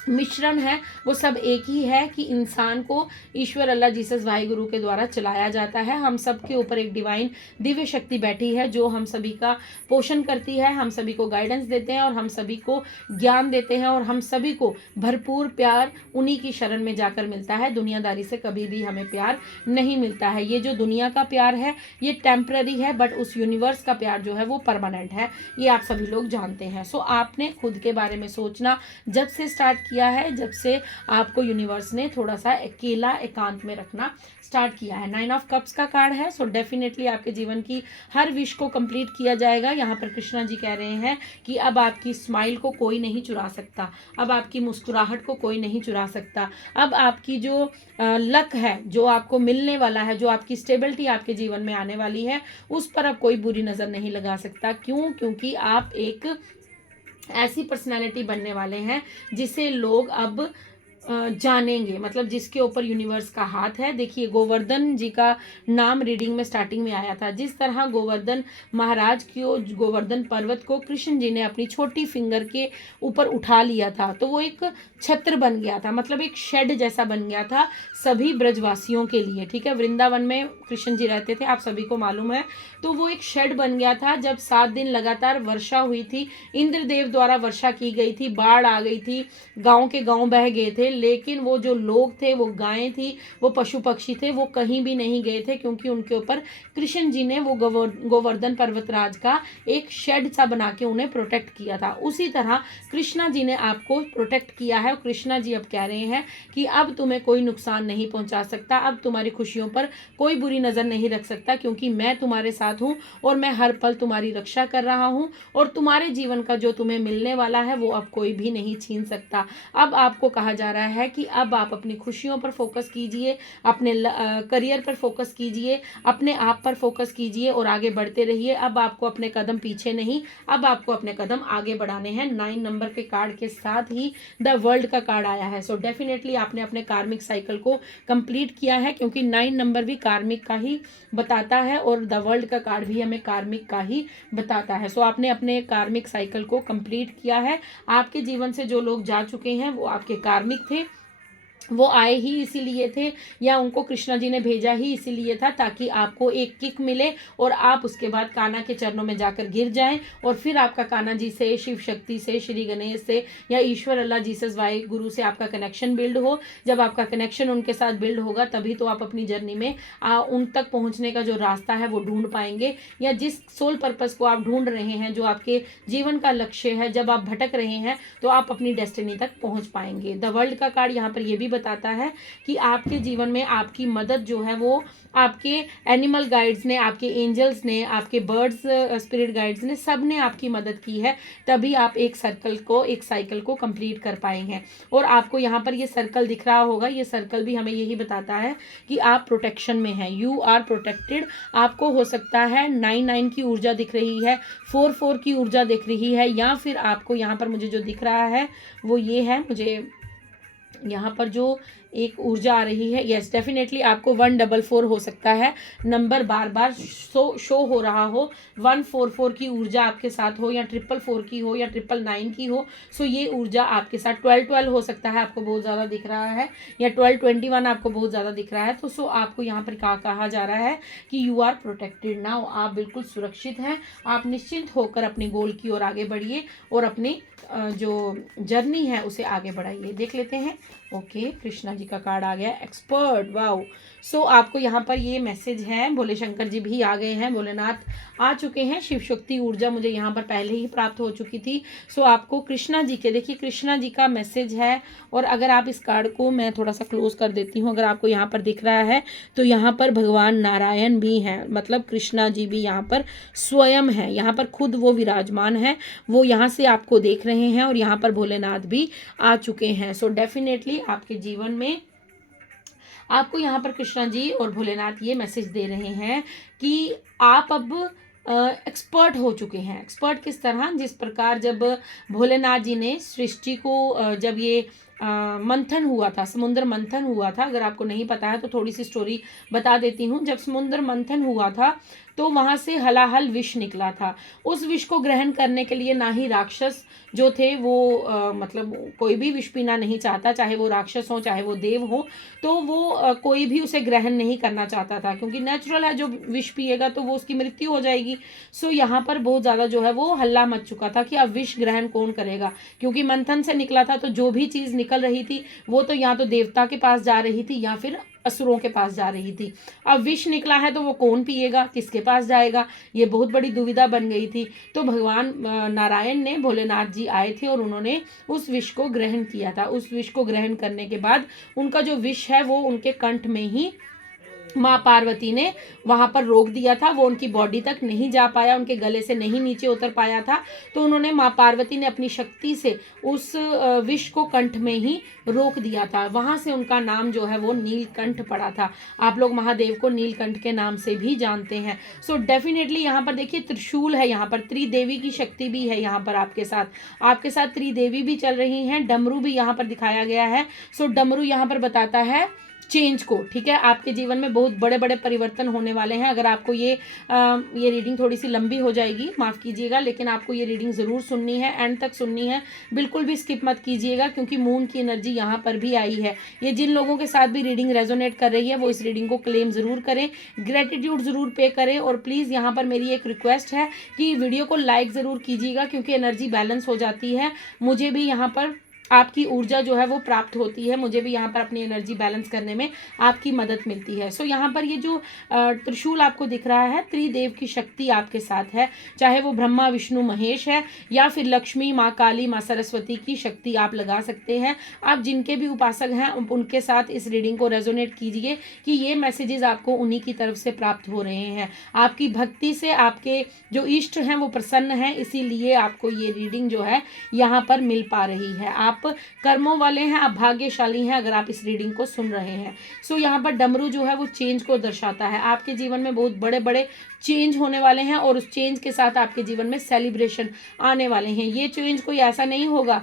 मिश्रण है वो सब एक ही है कि इंसान को ईश्वर, अल्लाह, जीसस, वाहेगुरु के द्वारा चलाया जाता है। हम सब के ऊपर एक डिवाइन दिव्य शक्ति बैठी है जो हम सभी का पोषण करती है, हम सभी को गाइडेंस देते हैं और हम सभी को ज्ञान देते हैं और हम सभी को भरपूर प्यार उन्हीं की शरण में जाकर मिलता है। दुनियादारी से कभी भी हमें प्यार नहीं मिलता है। ये जो दुनिया का प्यार है ये टेम्पररी है, बट उस यूनिवर्स का प्यार जो है वो परमानेंट है। ये आप सभी लोग जानते हैं। सो आपने खुद के बारे में सोचना जब से स्टार्ट किया है, जब से आपको यूनिवर्स ने थोड़ा सा अकेला एकांत में रखना स्टार्ट किया है। 9 ऑफ कप्स का कार्ड है। सो डेफिनेटली आपके जीवन की हर विश को कंप्लीट किया जाएगा। यहाँ पर कृष्णा जी कह रहे हैं कि अब आपकी स्माइल को कोई नहीं चुरा सकता, अब आपकी मुस्कुराहट को कोई नहीं चुरा सकता, अब आपकी जो लक है, जो आपको मिलने वाला है, जो आपकी स्टेबिलिटी आपके जीवन में आने वाली है, उस पर अब कोई बुरी नज़र नहीं लगा सकता। क्यों? क्योंकि आप एक ऐसी पर्सनैलिटी बनने वाले हैं जिसे लोग अब जानेंगे, मतलब जिसके ऊपर यूनिवर्स का हाथ है। देखिए, गोवर्धन जी का नाम रीडिंग में स्टार्टिंग में आया था। जिस तरह गोवर्धन महाराज को, गोवर्धन पर्वत को कृष्ण जी ने अपनी छोटी फिंगर के ऊपर उठा लिया था तो वो एक छत्र बन गया था, मतलब एक शेड जैसा बन गया था सभी ब्रजवासियों के लिए। ठीक है, वृंदावन में कृष्ण जी रहते थे, आप सभी को मालूम है। तो वो एक शेड बन गया था। जब 7 दिन लगातार वर्षा हुई थी, इंद्रदेव द्वारा वर्षा की गई थी, बाढ़ आ गई थी, गांव के गांव बह गए थे, लेकिन वो जो लोग थे, वो गायें थी, वो पशु पक्षी थे, वो कहीं भी नहीं गए थे क्योंकि उनके ऊपर कृष्ण जी ने वो गोवर्धन पर्वतराज का एक शेड सा बना के उन्हें प्रोटेक्ट किया था। उसी तरह कृष्णा जी ने आपको प्रोटेक्ट किया है। कृष्णा जी अब कह रहे हैं कि अब तुम्हें कोई नुकसान नहीं पहुंचा सकता, अब तुम्हारी खुशियों पर कोई बुरी नजर नहीं रख सकता, क्योंकि मैं तुम्हारे साथ हूं और मैं हर पल तुम्हारी रक्षा कर रहा हूं और तुम्हारे जीवन का जो तुम्हें मिलने वाला है वो अब कोई भी नहीं छीन सकता। अब आपको कहा जा रहा है कि अब आप अपनी खुशियों पर फोकस कीजिए, अपने करियर पर फोकस कीजिए, अपने आप पर फोकस कीजिए और आगे बढ़ते रहिए। अब आपको अपने कदम पीछे नहीं, अब आपको अपने कदम आगे बढ़ाने हैं। 9 नंबर के कार्ड के साथ ही द वर्ल्ड का कार्ड आया है। सो डेफिनेटली आपने अपने कार्मिक साइकिल को कंप्लीट किया है, क्योंकि 9 नंबर भी कार्मिक का ही बताता है और द वर्ल्ड का कार्ड भी हमें कार्मिक का ही बताता है। सो आपने अपने कार्मिक साइकिल को कंप्लीट किया है। आपके जीवन से जो लोग जा चुके हैं वो आपके कार्मिक थे, वो आए ही इसीलिए थे या उनको कृष्णा जी ने भेजा ही इसीलिए था ताकि आपको एक किक मिले और आप उसके बाद कान्हा के चरणों में जाकर गिर जाएं और फिर आपका कान्हा जी से, शिव शक्ति से, श्री गणेश से या ईश्वर, अल्लाह, जीसस, वाहेगुरु से आपका कनेक्शन बिल्ड हो। जब आपका कनेक्शन उनके साथ बिल्ड होगा तभी तो आप अपनी जर्नी में उन तक पहुँचने का जो रास्ता है वो ढूंढ पाएंगे, या जिस सोल पर्पस को आप ढूंढ रहे हैं, जो आपके जीवन का लक्ष्य है, जब आप भटक रहे हैं तो आप अपनी डेस्टिनी तक पहुँच पाएंगे। द वर्ल्ड का कार्ड यहाँ पर ये भी बताता है कि आपके जीवन में आपकी मदद जो है वो आपके एनिमल गाइड्स ने, आपके एंजल्स ने, आपके बर्ड्स स्पिरिट गाइड्स ने, सब ने आपकी मदद की है, तभी आप एक साइकिल को कंप्लीट कर पाए हैं। और आपको यहाँ पर ये सर्कल दिख रहा होगा, ये सर्कल भी हमें यही बताता है कि आप प्रोटेक्शन में हैं, यू आर प्रोटेक्टेड। आपको हो सकता है 9 की ऊर्जा दिख रही है, 4 की ऊर्जा दिख रही है, या फिर आपको यहाँ पर मुझे जो दिख रहा है वो ये है, मुझे यहाँ पर जो एक ऊर्जा आ रही है। यस डेफिनेटली आपको 144 हो सकता है, नंबर बार बार शो हो रहा हो, 144 की ऊर्जा आपके साथ हो, या 444 की हो, या 999 की हो। सो ये ऊर्जा आपके साथ 1212 हो सकता है, आपको बहुत ज़्यादा दिख रहा है, या 1221 आपको बहुत ज़्यादा दिख रहा है। तो सो आपको यहाँ पर क्या कहा जा रहा है कि यू आर प्रोटेक्टेड नाउ, आप बिल्कुल सुरक्षित हैं। आप निश्चिंत होकर अपने गोल की ओर आगे बढ़िए और अपनी जो जर्नी है उसे आगे बढ़ाइए। देख लेते हैं। ओके, कृष्णा जी का कार्ड आ गया, एक्सपर्ट, वाओ। सो आपको यहाँ पर ये मैसेज है, भोले शंकर जी भी आ गए हैं, भोलेनाथ आ चुके हैं, शिव शक्ति ऊर्जा मुझे यहाँ पर पहले ही प्राप्त हो चुकी थी। सो आपको कृष्णा जी के, देखिए कृष्णा जी का मैसेज है। और अगर आप इस कार्ड को, मैं थोड़ा सा क्लोज कर देती हूँ, अगर आपको यहाँ पर दिख रहा है तो यहाँ पर भगवान नारायण भी हैं, मतलब कृष्णा जी भी यहाँ पर स्वयं है, यहाँ पर खुद वो विराजमान है, वो यहाँ से आपको देख रहे हैं, और यहाँ पर भोलेनाथ भी आ चुके हैं। सो डेफिनेटली आपके जीवन में आपको यहाँ पर कृष्णा जी और भोलेनाथ ये मैसेज दे रहे हैं कि आप अब एक्सपर्ट हो चुके हैं। एक्सपर्ट किस तरह, जिस प्रकार जब भोलेनाथ जी ने सृष्टि को जब ये मंथन हुआ था, समुद्र मंथन हुआ था, अगर आपको नहीं पता है तो थोड़ी सी स्टोरी बता देती हूँ। जब समुद्र मंथन हुआ था तो वहाँ से हलाहल विष निकला था। उस विष को ग्रहण करने के लिए ना ही राक्षस जो थे वो मतलब कोई भी विष पीना नहीं चाहता, चाहे वो राक्षस हो चाहे वो देव हो, तो वो कोई भी उसे ग्रहण नहीं करना चाहता था, क्योंकि नेचुरल है, जो विष पिएगा तो वो उसकी मृत्यु हो जाएगी। सो यहाँ पर बहुत ज़्यादा जो है वो हल्ला मच चुका था कि अब विष ग्रहण कौन करेगा, क्योंकि मंथन से निकला था, तो जो भी चीज़ निकल रही थी वो तो या तो देवता के पास जा रही थी या फिर असुरों के पास जा रही थी। अब विष निकला है तो वो कौन पिएगा, किसके पास जाएगा, ये बहुत बड़ी दुविधा बन गई थी। तो भगवान नारायण ने, भोलेनाथ जी आए थे और उन्होंने उस विष को ग्रहण किया था। उस विष को ग्रहण करने के बाद उनका जो विष है वो उनके कंठ में ही माँ पार्वती ने वहाँ पर रोक दिया था, वो उनकी बॉडी तक नहीं जा पाया, उनके गले से नहीं नीचे उतर पाया था। तो उन्होंने, माँ पार्वती ने अपनी शक्ति से उस विष को कंठ में ही रोक दिया था। वहाँ से उनका नाम जो है वो नीलकंठ पड़ा था। आप लोग महादेव को नीलकंठ के नाम से भी जानते हैं। सो डेफिनेटली यहाँ पर देखिए त्रिशूल है, यहाँ पर त्रिदेवी की शक्ति भी है, यहाँ पर आपके साथ त्रिदेवी भी चल रही हैं, डमरू भी यहाँ पर दिखाया गया है। सो डमरू यहाँ पर बताता है चेंज को, ठीक है, आपके जीवन में बहुत बड़े बड़े परिवर्तन होने वाले हैं। अगर आपको ये रीडिंग थोड़ी सी लंबी हो जाएगी, माफ़ कीजिएगा, लेकिन आपको ये रीडिंग ज़रूर सुननी है, एंड तक सुननी है, बिल्कुल भी स्किप मत कीजिएगा, क्योंकि मून की एनर्जी यहाँ पर भी आई है। ये जिन लोगों के साथ भी रीडिंग रेजोनेट कर रही है वो इस रीडिंग को क्लेम ज़रूर करें, ग्रेटिट्यूड ज़रूर पे करें, और प्लीज़ यहाँ पर मेरी एक रिक्वेस्ट है कि वीडियो को लाइक ज़रूर कीजिएगा, क्योंकि एनर्जी बैलेंस हो जाती है, मुझे भी यहाँ पर आपकी ऊर्जा जो है वो प्राप्त होती है, मुझे भी यहाँ पर अपनी एनर्जी बैलेंस करने में आपकी मदद मिलती है। सो यहाँ पर ये जो त्रिशूल आपको दिख रहा है, त्रिदेव की शक्ति आपके साथ है, चाहे वो ब्रह्मा विष्णु महेश है या फिर लक्ष्मी, माँ काली, माँ सरस्वती की शक्ति आप लगा सकते हैं। आप जिनके भी उपासक हैं उनके साथ इस रीडिंग को रेजोनेट कीजिए कि ये मैसेजेस आपको उन्हीं की तरफ से प्राप्त हो रहे हैं। आपकी भक्ति से आपके जो इष्ट हैं वो प्रसन्न हैं, इसीलिए आपको ये रीडिंग जो है यहाँ पर मिल पा रही है। आप कर्मों वाले हैं, आप भाग्यशाली हैं अगर आप इस रीडिंग को सुन रहे हैं। सो यहाँ पर डमरू जो है वो चेंज को दर्शाता है। आपके जीवन में बहुत बड़े बड़े चेंज होने वाले हैं, और उस चेंज के साथ आपके जीवन में सेलिब्रेशन आने वाले हैं। ये चेंज कोई ऐसा नहीं होगा,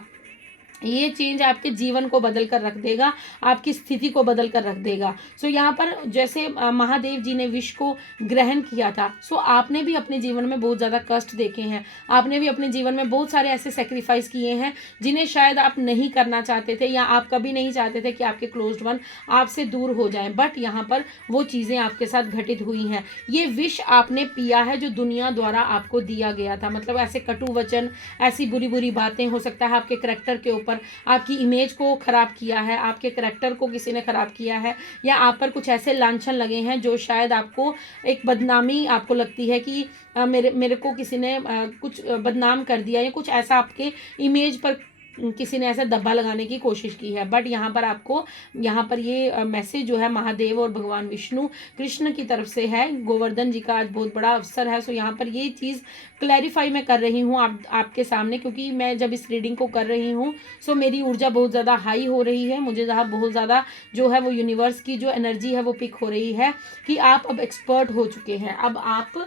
ये चेंज आपके जीवन को बदल कर रख देगा, आपकी स्थिति को बदल कर रख देगा। सो यहाँ पर जैसे महादेव जी ने विष को ग्रहण किया था, सो आपने भी अपने जीवन में बहुत ज़्यादा कष्ट देखे हैं, आपने भी अपने जीवन में बहुत सारे ऐसे सेक्रीफाइस किए हैं जिन्हें शायद आप नहीं करना चाहते थे, या आप कभी नहीं चाहते थे कि आपके क्लोज्ड वन आपसे दूर हो जाएं, बट यहाँ पर वो चीज़ें आपके साथ घटित हुई हैं। ये विष आपने पिया है जो दुनिया द्वारा आपको दिया गया था, मतलब ऐसे कटु वचन, ऐसी बुरी बुरी बातें, हो सकता है आपके करैक्टर के ऊपर, आपकी इमेज को खराब किया है, आपके करैक्टर को किसी ने खराब किया है, या आप पर कुछ ऐसे लांछन लगे हैं जो शायद आपको एक बदनामी आपको लगती है कि मेरे को किसी ने कुछ बदनाम कर दिया, या कुछ ऐसा आपके इमेज पर किसी ने ऐसा दब्बा लगाने की कोशिश की है। बट यहाँ पर आपको, यहाँ पर ये मैसेज जो है महादेव और भगवान विष्णु कृष्ण की तरफ से है। गोवर्धन जी का आज बहुत बड़ा अवसर है। सो यहाँ पर ये चीज़ क्लैरिफाई मैं कर रही हूँ आपके सामने, क्योंकि मैं जब इस रीडिंग को कर रही हूँ सो मेरी ऊर्जा बहुत ज़्यादा हाई हो रही है, मुझे जहाँ बहुत ज़्यादा जो है वो यूनिवर्स की जो एनर्जी है वो पिक हो रही है कि आप अब एक्सपर्ट हो चुके हैं। अब आप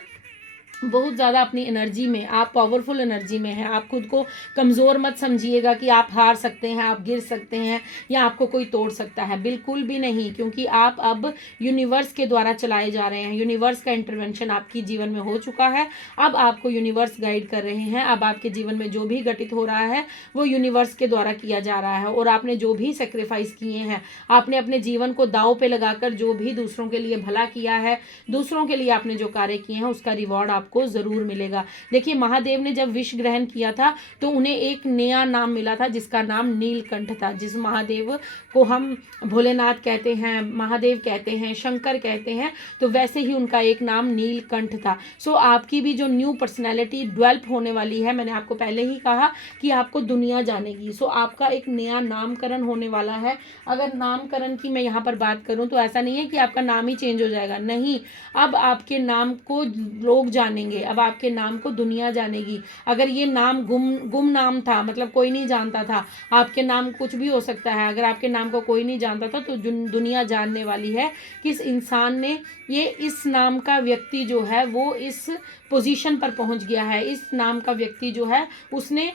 बहुत ज़्यादा अपनी एनर्जी में, आप पावरफुल एनर्जी में हैं। आप खुद को कमज़ोर मत समझिएगा कि आप हार सकते हैं, आप गिर सकते हैं या आपको कोई तोड़ सकता है, बिल्कुल भी नहीं। क्योंकि आप अब यूनिवर्स के द्वारा चलाए जा रहे हैं। यूनिवर्स का इंटरवेंशन आपकी जीवन में हो चुका है। अब आपको यूनिवर्स गाइड कर रहे हैं। अब आपके जीवन में जो भी घटित हो रहा है वो यूनिवर्स के द्वारा किया जा रहा है। और आपने जो भी सेक्रीफाइस किए हैं, आपने अपने जीवन को दांव पे लगाकर जो भी दूसरों के लिए भला किया है, दूसरों के लिए आपने जो कार्य किए हैं, उसका रिवॉर्ड आपको जरूर मिलेगा। देखिए, महादेव ने जब विष ग्रहण किया था तो उन्हें एक नया नाम मिला था जिसका नाम नीलकंठ था। जिस महादेव को हम भोलेनाथ कहते हैं, महादेव कहते हैं, शंकर कहते हैं, तो वैसे ही उनका एक नाम नीलकंठ था। सो आपकी भी जो न्यू पर्सनैलिटी डेवलप होने वाली है, मैंने आपको पहले ही कहा कि आपको दुनिया जानेगी। सो आपका एक नया नामकरण होने वाला है। अगर नामकरण की मैं यहाँ पर बात करूँ तो ऐसा नहीं है कि आपका नाम ही चेंज हो जाएगा, नहीं। अब आपके नाम को लोग जानेंगे, अब आपके नाम को दुनिया जानेगी। अगर ये नाम गुम नाम था, मतलब कोई नहीं जानता था, आपके नाम कुछ भी हो सकता है, अगर आपके नाम को कोई नहीं जानता था तो दुनिया जानने वाली है कि इस इंसान ने, ये इस नाम का व्यक्ति जो है वो इस पोजीशन पर पहुंच गया है। इस नाम का व्यक्ति जो है उसने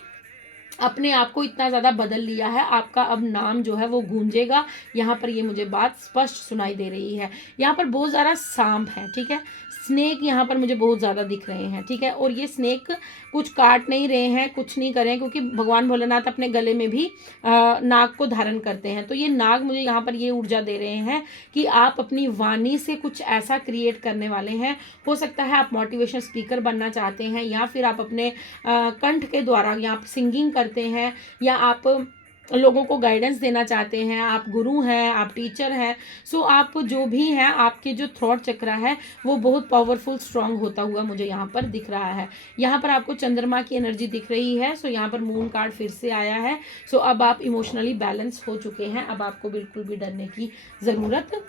अपने आप को इतना ज़्यादा बदल लिया है। आपका अब नाम जो है वो गूंजेगा। यहाँ पर ये मुझे बात स्पष्ट सुनाई दे रही है। यहाँ पर बहुत ज़्यादा सांप है, ठीक है, स्नेक यहाँ पर मुझे बहुत ज़्यादा दिख रहे हैं, ठीक है। और ये स्नेक कुछ काट नहीं रहे हैं, कुछ नहीं कर रहे हैं, क्योंकि भगवान भोलेनाथ अपने गले में भी नाग को धारण करते हैं। तो ये नाग मुझे यहाँ पर ये ऊर्जा दे रहे हैं कि आप अपनी वाणी से कुछ ऐसा क्रिएट करने वाले हैं। हो सकता है आप मोटिवेशन स्पीकर बनना चाहते हैं, या फिर आप अपने कंठ के द्वारा, या आप सिंगिंग करते हैं, या आप लोगों को गाइडेंस देना चाहते हैं, आप गुरु हैं, आप टीचर हैं। सो आप जो भी हैं, आपके जो थ्रॉट चक्र है वो बहुत पावरफुल स्ट्रांग होता हुआ मुझे यहाँ पर दिख रहा है। यहाँ पर आपको चंद्रमा की एनर्जी दिख रही है। सो यहाँ पर मून कार्ड फिर से आया है। सो अब आप इमोशनली बैलेंस हो चुके हैं। अब आपको बिल्कुल भी डरने की ज़रूरत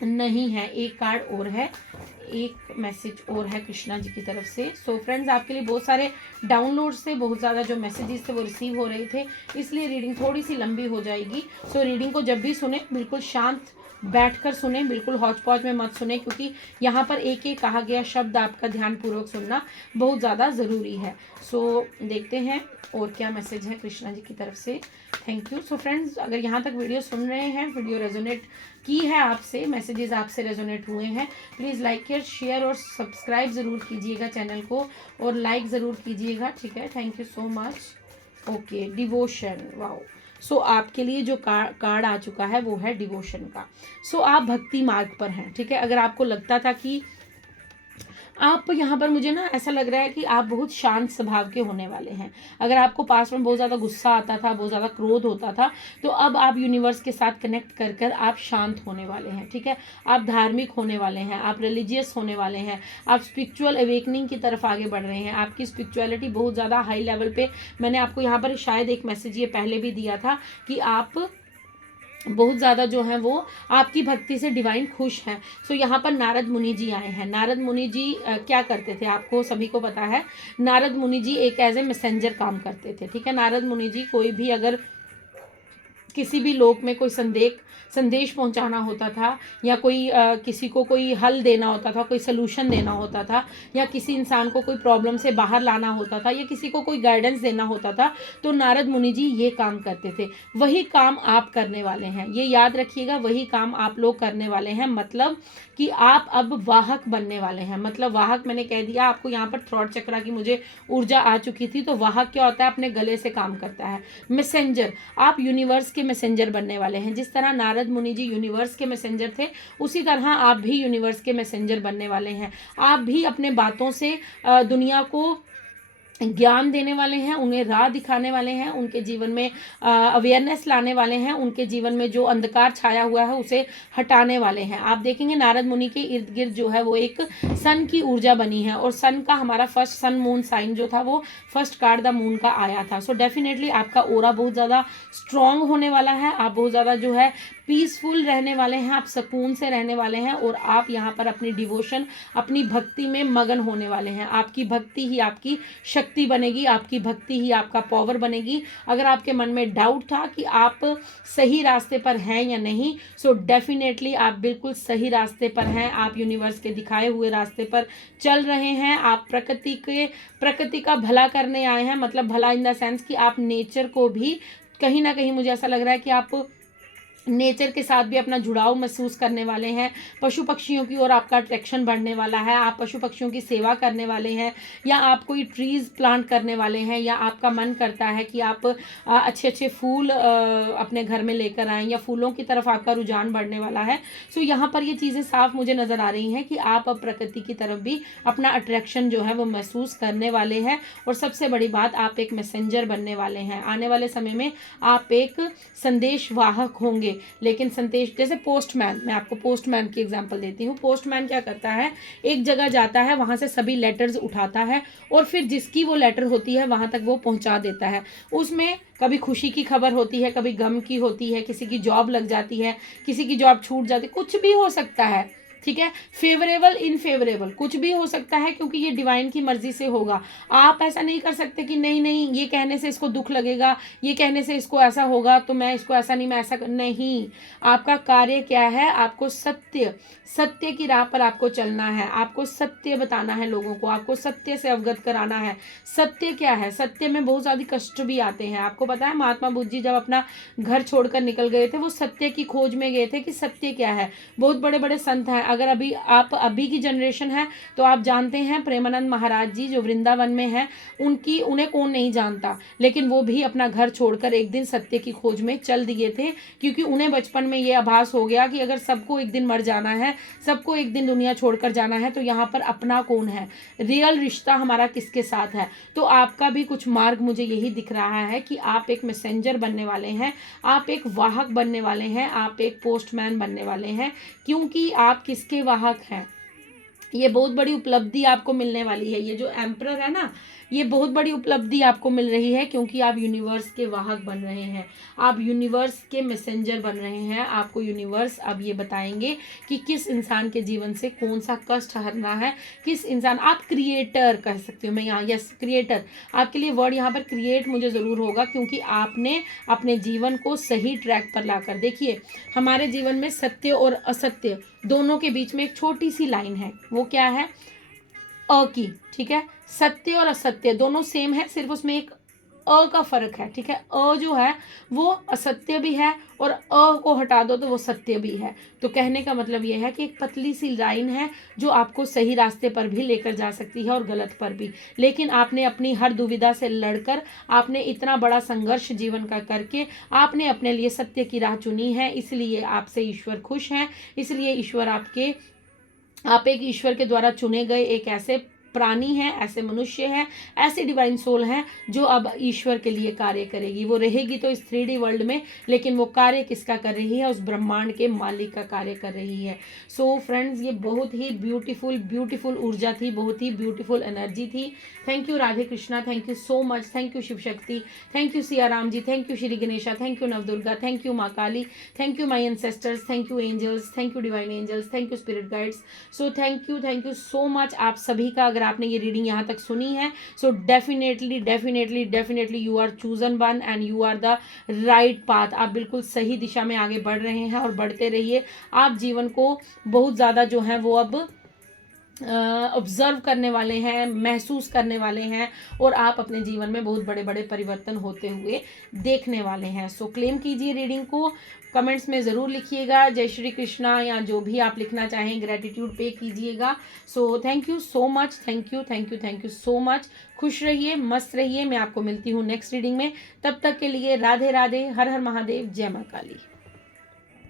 नहीं है। एक कार्ड और है, एक मैसेज और है कृष्णा जी की तरफ से। सो फ्रेंड्स, आपके लिए बहुत सारे डाउनलोड से बहुत ज़्यादा जो मैसेजेस थे वो रिसीव हो रहे थे, इसलिए रीडिंग थोड़ी सी लंबी हो जाएगी। सो रीडिंग को जब भी सुने बिल्कुल शांत बैठकर सुने, बिल्कुल हौच पौच में मत सुने, क्योंकि यहाँ पर एक एक कहा गया शब्द आपका ध्यानपूर्वक सुनना बहुत ज़्यादा ज़रूरी है। सो देखते हैं और क्या मैसेज है कृष्णा जी की तरफ से। Thank you. सो फ्रेंड्स, अगर यहाँ तक वीडियो सुन रहे हैं, वीडियो रेजोनेट की है आपसे, मैसेजेस आपसे रेजोनेट हुए हैं, प्लीज़ लाइक शेयर और सब्सक्राइब ज़रूर कीजिएगा चैनल को, और लाइक ज़रूर कीजिएगा, ठीक है। Thank you so much. Okay, devotion, wow. So आपके लिए जो कार्ड आ चुका है वो है डिवोशन का। सो आप भक्ति मार्ग पर हैं, ठीक है। अगर आपको लगता था कि आप यहाँ पर, मुझे ना ऐसा लग रहा है कि आप बहुत शांत स्वभाव के होने वाले हैं। अगर आपको पास में बहुत ज़्यादा गुस्सा आता था, बहुत ज़्यादा क्रोध होता था, तो अब आप यूनिवर्स के साथ कनेक्ट कर कर आप शांत होने वाले हैं, ठीक है। आप धार्मिक होने वाले हैं, आप रिलीजियस होने वाले हैं, आप स्पिरिचुअल अवेकनिंग की तरफ आगे बढ़ रहे हैं। आपकी स्पिरिचुअलिटी बहुत ज़्यादा हाई लेवल पे, मैंने आपको यहाँ पर शायद एक मैसेज ये पहले भी दिया था कि आप बहुत ज़्यादा जो है वो आपकी भक्ति से डिवाइन खुश हैं। सो यहाँ पर नारद मुनि जी आए हैं। नारद मुनि जी क्या करते थे, आपको सभी को पता है। नारद मुनि जी एक एज ए मैसेंजर काम करते थे, ठीक है। नारद मुनि जी कोई भी अगर किसी भी लोक में कोई संदेश पहुंचाना होता था, या कोई किसी को कोई हल देना होता था, कोई सलूशन देना होता था, या किसी इंसान को कोई प्रॉब्लम से बाहर लाना होता था, या किसी को कोई गाइडेंस देना होता था, तो नारद मुनि जी ये काम करते थे। वही काम आप करने वाले हैं, ये याद रखिएगा, वही काम आप लोग करने वाले हैं। मतलब कि आप अब वाहक बनने वाले हैं। मतलब वाहक, मैंने कह दिया आपको, यहाँ पर थ्रॉट चक्रा की मुझे ऊर्जा आ चुकी थी। तो वाहक क्या होता है, अपने गले से काम करता है। मैसेंजर, आप यूनिवर्स के मैसेंजर बनने वाले हैं। जिस तरह नारद मुनि जी यूनिवर्स के मैसेंजर थे, उसी तरह आप भी यूनिवर्स के मैसेंजर बनने वाले हैं। आप भी अपने बातों से दुनिया को ज्ञान देने वाले हैं, उन्हें राह दिखाने वाले हैं, उनके जीवन में अवेयरनेस लाने वाले हैं, उनके जीवन में जो अंधकार छाया हुआ है उसे हटाने वाले हैं। आप देखेंगे नारद मुनि के इर्द गिर्द जो है वो एक सन की ऊर्जा बनी है, और सन का हमारा फर्स्ट सन मून साइन जो था वो फर्स्ट कार्ड द मून का आया था। सो डेफिनेटली आपका ओरा बहुत ज़्यादा स्ट्रॉन्ग होने वाला है। आप बहुत ज़्यादा जो है पीसफुल रहने वाले हैं, आप सुकून से रहने वाले हैं और आप यहाँ पर अपनी डिवोशन, अपनी भक्ति में मगन होने वाले हैं। आपकी भक्ति ही आपकी शक्ति बनेगी, आपकी भक्ति ही आपका पावर बनेगी। अगर आपके मन में डाउट था कि आप सही रास्ते पर हैं या नहीं, सो डेफिनेटली आप बिल्कुल सही रास्ते पर हैं। आप यूनिवर्स के दिखाए हुए रास्ते पर चल रहे हैं। आप प्रकृति का भला करने आए हैं, मतलब भला इन द सेंस कि आप नेचर को भी कहीं ना कहीं, मुझे ऐसा लग रहा है कि आप नेचर के साथ भी अपना जुड़ाव महसूस करने वाले हैं। पशु पक्षियों की ओर आपका अट्रैक्शन बढ़ने वाला है। आप पशु पक्षियों की सेवा करने वाले हैं, या आप कोई ट्रीज प्लांट करने वाले हैं, या आपका मन करता है कि आप अच्छे अच्छे फूल अपने घर में लेकर आएँ, या फूलों की तरफ आपका रुझान बढ़ने वाला है। सो यहाँ पर ये चीज़ें साफ मुझे नज़र आ रही हैं कि आप अब प्रकृति की तरफ भी अपना अट्रैक्शन जो है वो महसूस करने वाले हैं। और सबसे बड़ी बात, आप एक मैसेंजर बनने वाले हैं। आने वाले समय में आप एक संदेश वाहक होंगे। लेकिन संदेश, जैसे पोस्टमैन, मैं आपको पोस्टमैन की एग्जांपल देती हूँ। पोस्टमैन क्या करता है, एक जगह जाता है, वहाँ से सभी लेटर्स उठाता है और फिर जिसकी वो लेटर होती है वहाँ तक वो पहुँचा देता है। उसमें कभी खुशी की खबर होती है, कभी गम की होती है, किसी की जॉब लग जाती है, किसी की जॉब छूट जाती है, कुछ भी हो सकता है, ठीक है। फेवरेबल इनफेवरेबल कुछ भी हो सकता है, क्योंकि ये डिवाइन की मर्जी से होगा। आप ऐसा नहीं कर सकते कि नहीं नहीं ये कहने से इसको दुख लगेगा, ये कहने से इसको ऐसा होगा तो मैं इसको ऐसा नहीं, मैं ऐसा नहीं। आपका कार्य क्या है, आपको सत्य की राह पर आपको चलना है। आपको सत्य बताना है लोगों को, आपको सत्य से अवगत कराना है। सत्य क्या है, सत्य में बहुत ज़्यादा कष्ट भी आते हैं। आपको पता है महात्मा बुद्ध जी जब अपना घर छोड़कर निकल गए थे, वो सत्य की खोज में गए थे कि सत्य क्या है। बहुत बड़े बड़े संत हैं। अगर अभी की जनरेशन है तो आप जानते हैं प्रेमानंद महाराज जी जो वृंदावन में हैं, उन्हें कौन नहीं जानता, लेकिन वो भी अपना घर छोड़कर एक दिन सत्य की खोज में चल दिए थे, क्योंकि उन्हें बचपन में ये आभास हो गया कि अगर सबको एक दिन मर जाना है, सबको एक दिन दुनिया छोड़कर जाना है, तो यहाँ पर अपना कौन है, रियल रिश्ता हमारा किसके साथ है। तो आपका भी कुछ मार्ग मुझे यही दिख रहा है कि आप एक मैसेंजर बनने वाले हैं, आप एक वाहक बनने वाले हैं, आप एक पोस्टमैन बनने वाले हैं। क्योंकि आप किसके वाहक हैं, ये बहुत बड़ी उपलब्धि आपको मिलने वाली है। ये जो एम्परर है ना, ये बहुत बड़ी उपलब्धि आपको मिल रही है, क्योंकि आप यूनिवर्स के वाहक बन रहे हैं, आप यूनिवर्स के मैसेंजर बन रहे हैं। आपको यूनिवर्स अब ये बताएंगे कि किस इंसान के जीवन से कौन सा कष्ट हरना है, किस इंसान, आप क्रिएटर कह सकते हो। मैं यहाँ यस क्रिएटर, आपके लिए वर्ड यहाँ पर क्रिएट मुझे ज़रूर होगा, क्योंकि आपने अपने जीवन को सही ट्रैक पर लाकर, देखिए हमारे जीवन में सत्य और असत्य दोनों के बीच में एक छोटी सी लाइन है, वो क्या है, अ की, ठीक है। सत्य और असत्य दोनों सेम है, सिर्फ उसमें एक अ का फर्क है, ठीक है। अ जो है वो असत्य भी है और अ को हटा दो तो वो सत्य भी है। तो कहने का मतलब ये है कि एक पतली सी लाइन है जो आपको सही रास्ते पर भी लेकर जा सकती है और गलत पर भी। लेकिन आपने अपनी हर दुविधा से लड़कर, आपने इतना बड़ा संघर्ष जीवन का करके आपने अपने लिए सत्य की राह चुनी है, इसलिए आपसे ईश्वर खुश हैं। इसलिए ईश्वर आप एक ईश्वर के द्वारा चुने गए एक ऐसे प्राणी हैं, ऐसे मनुष्य हैं, ऐसे डिवाइन सोल हैं जो अब ईश्वर के लिए कार्य करेगी। वो रहेगी तो इस 3D वर्ल्ड में, लेकिन वो कार्य किसका कर रही है, उस ब्रह्मांड के मालिक का कार्य कर रही है। सो फ्रेंड्स, ये बहुत ही ब्यूटीफुल ऊर्जा थी, बहुत ही ब्यूटीफुल एनर्जी थी। Thank you Radhe Krishna, thank you so much, thank you Shiv Shakti, thank you Siya Ram ji, thank you Shri Ganesha, thank you Navdurga, thank you Maa Kali, thank you my ancestors, thank you angels, thank you divine angels, thank you spirit guides. So thank you so much आप सभी का। अगर आपने ये reading यहाँ तक सुनी है, so definitely you are chosen one and you are the right path. आप बिल्कुल सही दिशा में आगे बढ़ रहे हैं और बढ़ते रहिए। आप जीवन को बहुत ज़्यादा जो है वो अब ऑब्जर्व करने वाले हैं, महसूस करने वाले हैं, और आप अपने जीवन में बहुत बड़े बड़े परिवर्तन होते हुए देखने वाले हैं। सो क्लेम कीजिए रीडिंग को, कमेंट्स में ज़रूर लिखिएगा जय श्री कृष्णा, या जो भी आप लिखना चाहें, ग्रेटिट्यूड पे कीजिएगा। सो thank you so much, thank you so much. खुश रहिए, मस्त रहिए। मैं आपको मिलती हूँ नेक्स्ट रीडिंग में। तब तक के लिए राधे राधे, हर हर महादेव, जय माँ काली।